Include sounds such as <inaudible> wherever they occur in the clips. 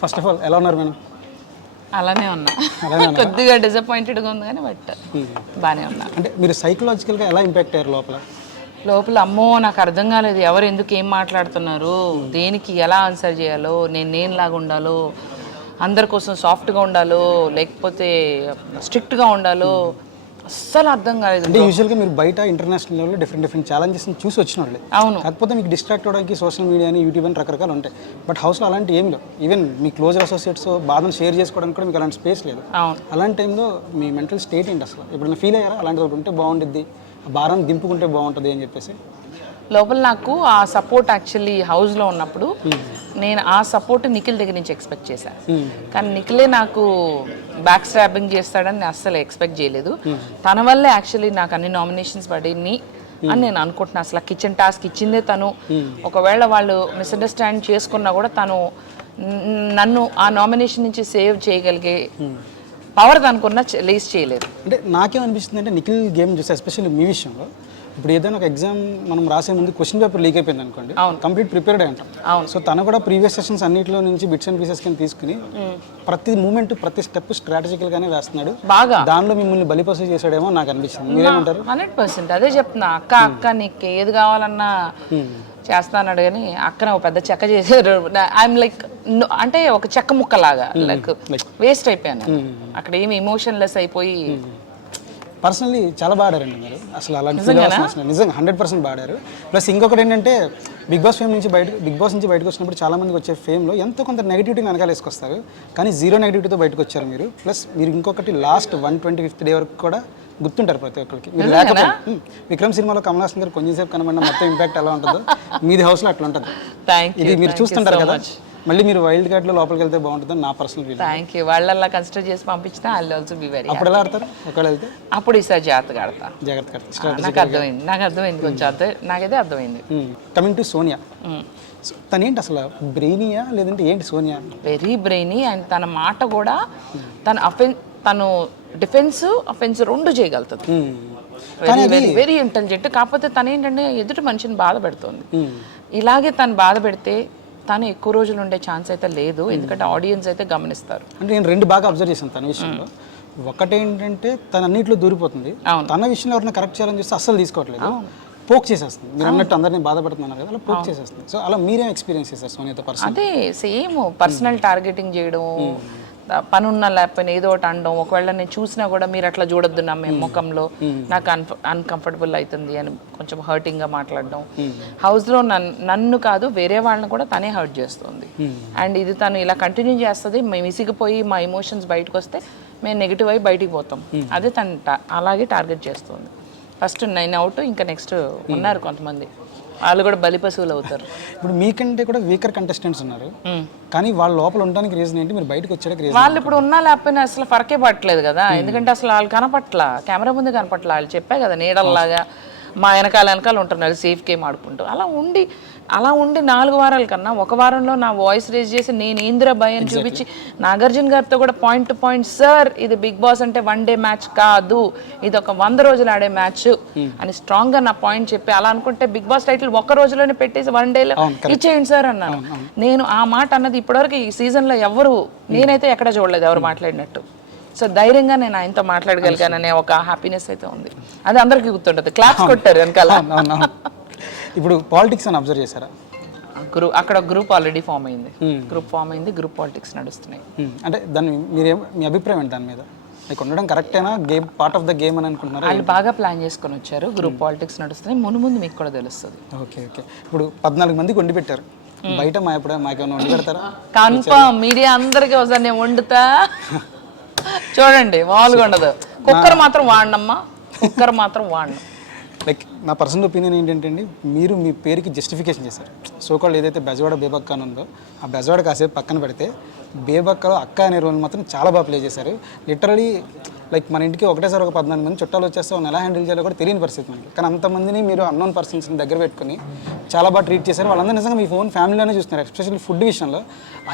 First of all ఎలా ఉన్నారు madam? అలానే ఉన్నా? కొద్దిగా డిసప్పాయింటెడ్గా ఉంది కానీ బట్ బాగానే ఉన్నా. అంటే మీరు సైకలాజికల్గా ఎలా ఇంపాక్ట్ అయ్యారు లోపల? లోపల అమ్మో నాకు అర్థం కాలేదు. ఎవరు ఎందుకు ఏం మాట్లాడుతున్నారు? దేనికి ఎలా ఆన్సర్ చేయాలో? నేను నేనులాగా ఉండాలో? అందరి కోసం సాఫ్ట్గా ఉండాలో? లేకపోతే స్ట్రిక్ట్గా ఉండాలో? అస్సలు అర్థం కాలేదు అంటే యూజువల్గా మీరు బయట ఇంటర్నేషనల్ లెవెల్లో డిఫరెంట్ డిఫరెంట్ ఛాలెంజెస్ చూసి వచ్చిన వాళ్ళే అవును. కాకపోతే మీకు డిస్ట్రాక్ట్ అవ్వడానికి సోషల్ మీడియా అని యూట్యూబ్ అని రకరకాలు ఉంటాయి. బట్ హౌస్లో అలాంటి ఏం లేవు. ఈవెన్ మీ క్లోజ్ అసోసియేట్స్ బాధను షేర్ చేసుకోవడానికి కూడా మీకు అలాంటి స్పేస్ లేదు. అవును. అలాంటి టైంలో మీ మెంటల్ స్టేట్ ఏంటి అసలు? ఎప్పుడైనా ఫీల్ అయ్యారా? అలాంటిది ఒకటి ఉంటే బాగుంటుంది ఆ భారం దింపుకుంటే బాగుంటుంది అని చెప్పేసి? లోపల నాకు ఆ సపోర్ట్ యాక్చువల్లీ హౌస్లో ఉన్నప్పుడు నేను ఆ సపోర్ట్ నిఖిల్ దగ్గర నుంచి ఎక్స్పెక్ట్ చేశాను కానీ నిఖిలే నాకు బ్యాక్ స్టాబింగ్ చేస్తాడని అస్సలు ఎక్స్పెక్ట్ చేయలేదు. తన వల్లే యాక్చువల్లీ నాకు అన్ని నామినేషన్స్ పడిని అని నేను అనుకుంటున్నాను అసలు కిచెన్ టాస్క్ ఇచ్చిందే తను. ఒకవేళ వాళ్ళు మిస్అండర్స్టాండ్ చేసుకున్నా కూడా తను నన్ను ఆ నామినేషన్ నుంచి సేవ్ చేయగలిగే పవర్ తనకున్న లీజ్ చేయలేదు. అంటే నాకేమనిపిస్తుంది అంటే నిఖిల్ గేమ్ చూస్తే ఎస్పెషల్లీ మీ విషయంలో ఇప్పుడు ఏదైనా ఒక ఎగ్జామ్ మనం రాసే ముందు క్వశ్చన్ పేపర్ లీక్ అయిపోయింది అనుకోండి కంప్లీట్ ప్రిపేర్డ్ అయి ఉంటాం. అవును. సో తను కూడా ప్రీవియస్ సెషన్స్ అన్నింటిలో నుంచి బిట్స్ అండ్ పీసెస్ కింద తీసుకుని ప్రతి మూమెంట్ ప్రతి స్టెప్ స్ట్రాటజికల్ గానే వేస్తున్నాడు. బాగా. దానిలో మిమ్మల్ని బలిపసు చేశాడేమో నాకు అనిపిస్తుంది. మీరేమంటారు? Hundred percent. అదే చెప్తున్నా. అక్క అక్క నీకు ఏది కావాలన్నా చేస్తానడు కానీ అక్కన ఒక పెద్ద చెక్క చేశారు ఐఎమ్ లైక్ అంటే ఒక చెక్క ముక్కలాగా లైక్ వేస్ట్ అయిపోయాను. అక్కడ ఏమి ఎమోషన్లెస్ అయిపోయి పర్సనలీ చాలా బాడారండి మీరు. అసలు అలాంటి. నిజంగా హండ్రెడ్ పర్సెంట్ బాడారు ప్లస్ ఇంకొకటి ఏంటంటే బిగ్ బాస్ ఫేమ్ నుంచి బయట బిగ్ బాస్ నుంచి బయటకు వచ్చినప్పుడు చాలా మందికి వచ్చే ఫేమ్లో ఎంతో కొంత నెగిటివిటీ వెనకాల వేసుకొస్తారు. కానీ జీరో నెగిటివిటీతో బయటకు వచ్చారు మీరు. ప్లస్ మీరు ఇంకొకటి last one twenty fifth day వరకు కూడా గుర్తుంటారు ప్రతి ఒక్కరికి. మీరు లేకపోతే విక్రమ్ సినిమాలో కమల్ హాసన్ గారు కొంచెంసేపు కనబడిన మొత్తం ఇంపాక్ట్ ఎలా ఉంటుందో? మీది హౌస్లో అట్లా ఉంటుంది. ఇది మీరు చూస్తుంటారు కదా? మళ్ళీ మీరు వైల్డ్ కార్డ్లో లోపలికి వెళ్తే బాగుంటుందని నా పర్సనల్ ఫీల్ థ్యాంక్ యూ వాళ్ళల్లా కన్సిడర్ చేసి పంపించినా ఐ ఆల్సో బి వెరీ అప్పుడు ఎలా ఆడతారు? ఒకవేళ వెళ్తే? అప్పుడు ఈసారి జాగ్రత్తగా ఆడతా. జాగ్రత్త కడతారు నాకు అర్థమైంది. నాకు అర్థమైంది కొంచెం అర్థం నాకైతే అర్థమైంది. కమింగ్ టు సోనియా తనేంటి అసలు బ్రెయినియా లేదంటే ఏంటి సోనియా వెరీ బ్రెయినీ అండ్ తన మాట కూడా తన అఫెన్ తను డిఫెన్స్ అఫెన్స్ రెండు చేయగలుగుతుంది. వెరీ వెరీ వెరీ ఇంటెలిజెంట్ కాకపోతే తను ఏంటంటే ఎదుటి మనిషిని బాధ పెడుతుంది. ఇలాగే తను బాధ పెడితే తను ఎక్కువ రోజులు ఉండే ఛాన్స్ అయితే లేదు. ఎందుకంటే ఆడియన్స్ అయితే గమనిస్తారు. అంటే నేను రెండు బాగా అబ్జర్వ్ చేశాను తన విషయంలో. ఒకటేంటంటే తన అన్నింటిలో దూరిపోతుంది. తన విషయంలో ఎవరైనా కరెక్ట్ చేయాలని చూస్తే అస్సలు తీసుకోవట్లేదు. పోక్ చేసేస్తుంది. మీరు అన్నట్టు అందరినీ బాధపడుతున్నారు కదా అలా పోక్ చేసేస్తుంది. సో అలా మీరేం ఎక్స్పీరియన్స్ చేశారు సోనియాతో పర్సన్ అదే సేమ్ పర్సనల్ టార్గెటింగ్ చేయడం పని ఉన్నా లేకపోయినా ఏదో ఒకటి అనడం ఒకవేళ నేను చూసినా కూడా మీరు అట్లా చూడొద్దు నా మీ ముఖంలో. నాకు అన్ అన్కంఫర్టబుల్ అవుతుంది అని కొంచెం hurting గా మాట్లాడడం. హౌస్లో నన్ను నన్ను కాదు వేరే వాళ్ళని కూడా తనే హర్ట్ చేస్తుంది. అండ్ ఇది తను ఇలా కంటిన్యూ చేస్తుంది మేము విసిగిపోయి మా ఎమోషన్స్ బయటకు వస్తే మేము నెగిటివ్ అయి బయటికి పోతాం. అదే తను అలాగే టార్గెట్ చేస్తుంది. ఫస్ట్ నైన్ అవుట్ ఇంకా నెక్స్ట్ ఉన్నారు కొంతమంది. వాళ్ళు కూడా బలి పశువులు అవుతారు. ఇప్పుడు మీకంటే కూడా వీకర్ కంటెస్టెంట్స్ ఉన్నారు. కానీ వాళ్ళ లోపల ఉండడానికి రీజన్ ఏంటి? మీరు బయటకు వచ్చాక రీజన్ వాళ్ళు ఇప్పుడు ఉన్నా లేకపోయినా అసలు ఫరకే పట్టలేదు కదా. ఎందుకంటే అసలు వాళ్ళు కనపట్ల కెమెరా ముందు కనపట్ల. వాళ్ళు చెప్పా కదా నీడల్లాగా. మా వెనకాల వెనకాల ఉంటున్నారు సేఫ్ గేమ్ ఆడుకుంటూ. అలా ఉండి అలా ఉండి నాలుగు వారాల కన్నా ఒక వారంలో నా వాయిస్ రేజ్ చేసి నేను ఏందిరా భయం చూపించి నాగార్జున గారితో కూడా పాయింట్ టు పాయింట్ సార్ ఇది బిగ్ బాస్ అంటే వన్ డే మ్యాచ్ కాదు. ఇది ఒక వంద రోజులు ఆడే మ్యాచ్ అని స్ట్రాంగ్గా నా పాయింట్ చెప్పి అలా అనుకుంటే బిగ్ బాస్ టైటిల్ ఒక్క రోజులోనే పెట్టేసి వన్ డేలో ఇచ్చేయండి సార్ అన్నాను నేను ఆ మాట అన్నది ఇప్పటివరకు ఈ సీజన్లో ఎవరు నేనైతే ఎక్కడ చూడలేదు ఎవరు మాట్లాడినట్టు. సో ధైర్యంగా నేను ఆయనతో మాట్లాడగలిగాననే ఒక హ్యాపీనెస్ అయితే ఉంది. అది అందరికీ గుర్తుంటది. క్లాప్స్ కొట్టారు వెనకాల. ఇప్పుడు పాలిటిక్స్ అని అబ్జర్వ్ చేశారా? గ్రూప్ అక్కడ గ్రూప్ ఆల్రెడీ ఫామ్ అయింది. గ్రూప్ ఫామ్ అయింది గ్రూప్ పాలిటిక్స్ నడుస్తున్నాయి. అంటే దాన్ని మీరేం మీ అభిప్రాయం ఏంటి దాని మీద? మీకు ఉండడం కరెక్టేనా game part of the game అని అనుకుంటున్నారా? వాళ్ళు బాగా ప్లాన్ చేసుకొని వచ్చారు. గ్రూప్ పాలిటిక్స్ నడుస్తున్నాయి. ముందు ముందు మీకు కూడా తెలుస్తుంది. Okay okay. ఇప్పుడు పద్నాలుగు మందికి వండి పెట్టారు. బయట మా ఎప్పుడైనా మాకేమైనా వండి పెడతారా? కన్ఫర్మ్ మీడియా అందరికీ ఒకసారి నేను వండుతా. <laughs> చూడండి మామూలుగా ఉండదు. కుక్కర్ మాత్రం వాడినమ్మా. కుక్కర్ మాత్రం వాడిన. లైక్ నా పర్సనల్ ఒపీనియన్ ఏంటంటే అండి మీరు మీ పేరుకి జస్టిఫికేషన్ చేశారు. సోకాల్ ఏదైతే బెజవాడ బేబక్క అని ఉందో ఆ బెజవాడ కాసేపు పక్కన పెడితే బేబక్కలో అక్క అనే రోల్ మాత్రం చాలా బాగా ప్లే చేశారు. లిటరలీ లైక్ మన ఇంటికి ఒకటేసారి ఒక పద్నాలుగు మంది చుట్టాలు వచ్చేస్తే వాళ్ళని ఎలా హ్యాండిల్ చేయాలో కూడా తెలియని పరిస్థితి మనకి. కానీ అంతమందిని మీరు అన్నోన్ పర్సన్స్ని దగ్గర పెట్టుకుని చాలా బాగా ట్రీట్ చేశారు. వాళ్ళందరూ నిజంగా మీ ఫోన్ ఫ్యామిలీలోనే చూస్తున్నారు ఎస్పెషల్లీ ఫుడ్ విషయంలో.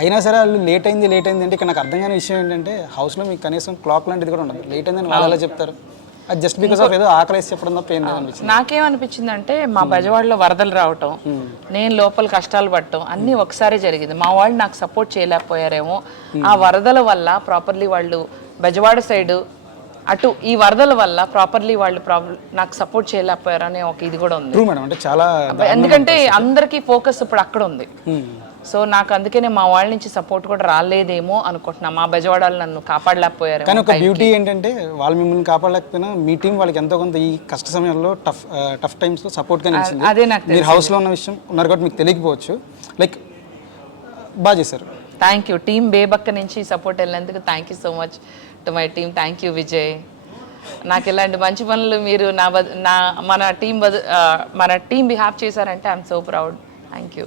అయినా సరే వాళ్ళు లేట్ అయింది లేట్ అయింది అంటే ఇక్కడ నాకు అర్థం కాని విషయం ఏంటంటే హౌస్లో మీకు కనీసం క్లాక్ లాంటిది కూడా ఉండదు. లేట్ అయిందని వాళ్ళు ఎలా చెప్తారు? జస్ట్ బికాస్ ఆఫ్ ఏదో ఆకలేసి చెప్పడం తప్ప ఏం నాకేమనిపించింది అంటే మా బెజవాడలో వరదలు రావటం నేను లోపల కష్టాలు పడటం అన్నీ ఒకసారి జరిగింది. మా వాళ్ళు నాకు సపోర్ట్ చేయలేకపోయారేమో. ఆ వరదల వల్ల ప్రాపర్లీ వాళ్ళు బెజవాడ సైడ్ అటు ఈ వరదల వల్ల ప్రాపర్లీ వాళ్ళు ప్రాబ్లం నాకు సపోర్ట్ చేయలేకపోయారు అనే ఒక ఇది కూడా ఉంది. ఎందుకంటే అందరికీ ఫోకస్ ఇప్పుడు అక్కడ ఉంది. Hmm. సో నాకు అందుకనే మా వాళ్ళ నుంచి సపోర్ట్ కూడా రాలేదేమో అనుకుంటున్నా మా బెజవాడలు నన్ను కాపాడలేకపోయారేమో కానీ ఒక బ్యూటీ ఏంటంటే వాళ్ళు మిమ్మల్ని కాపాడలేకపోయినా మీ టీం వాళ్ళకి ఎంతో కొంత ఈ కష్ట సమయంలో టఫ్ టఫ్ టైమ్స్ సపోర్ట్గా నిలిచింది అదే నాకు మీరు హౌస్లో ఉన్న విషయం ఉన్నారు కాబట్టి మీకు తెలియకపోవచ్చు. లైక్ బాగా చేశారు. థ్యాంక్ యూ టీమ్ బేబక్క నుంచి support వెళ్ళినందుకు thank you so much to my team thank you Vijay నాకు ఇలాంటి మంచి పనులు మీరు నా నా మన టీం మన టీం బిహాఫ్ చేశారంటే I'm so proud thank you